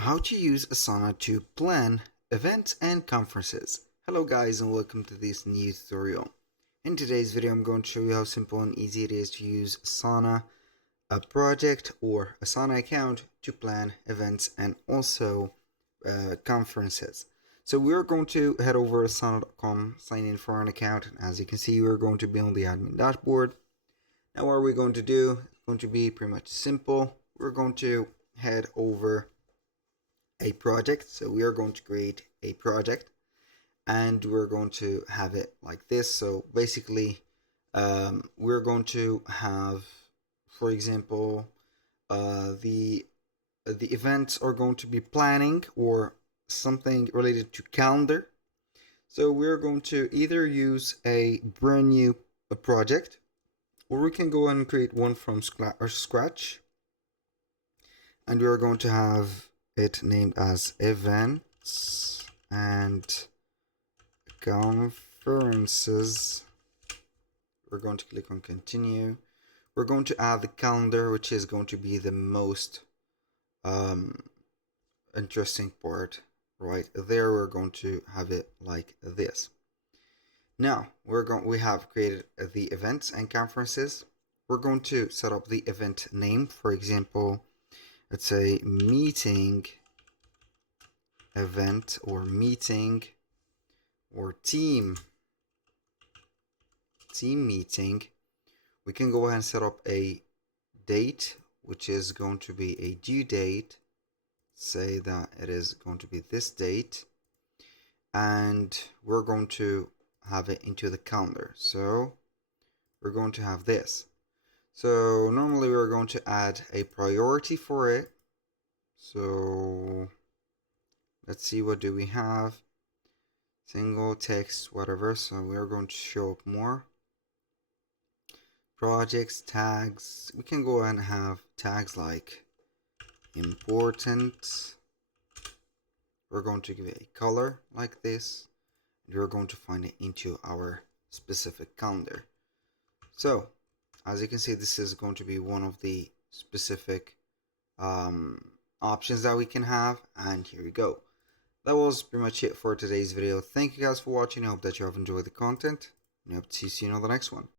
How to use Asana to plan events and conferences. Hello guys and welcome to this new tutorial. In today's video I'm going to show you how simple and easy it is to use Asana, a project or Asana account to plan events and also conferences. So we're going to head over to asana.com, sign in for an account, and as you can see we're going to be on the admin dashboard. Now what are we going to do? It's going to be pretty much simple. We're going to head over a project. So we are going to create a project and we're going to have it like this. So basically we're going to have, for example, the events are going to be planning or something related to calendar. So we're going to either use a brand new project, or we can go and create one from scratch, and we are going to have it named as events and conferences. We're going to click on continue. We're going to add the calendar, which is going to be the most interesting part right there. We're going to have it like this. Now we have created the events and conferences. We're going to set up the event name. For example, let's say meeting event or meeting or team meeting. We can go ahead and set up a date, which is going to be a due date. Say that it is going to be this date, and we're going to have it into the calendar. So we're going to have this. So normally we're going to add a priority for it. So let's see, what do we have? Single, text, whatever. So we're going to show up more. Projects, tags. We can go and have tags like important. We're going to give it a color like this. And we're going to find it into our specific calendar. So as you can see, this is going to be one of the specific options that we can have. And here we go. That was pretty much it for today's video. Thank you guys for watching. I hope that you have enjoyed the content, and I hope to see you on the next one.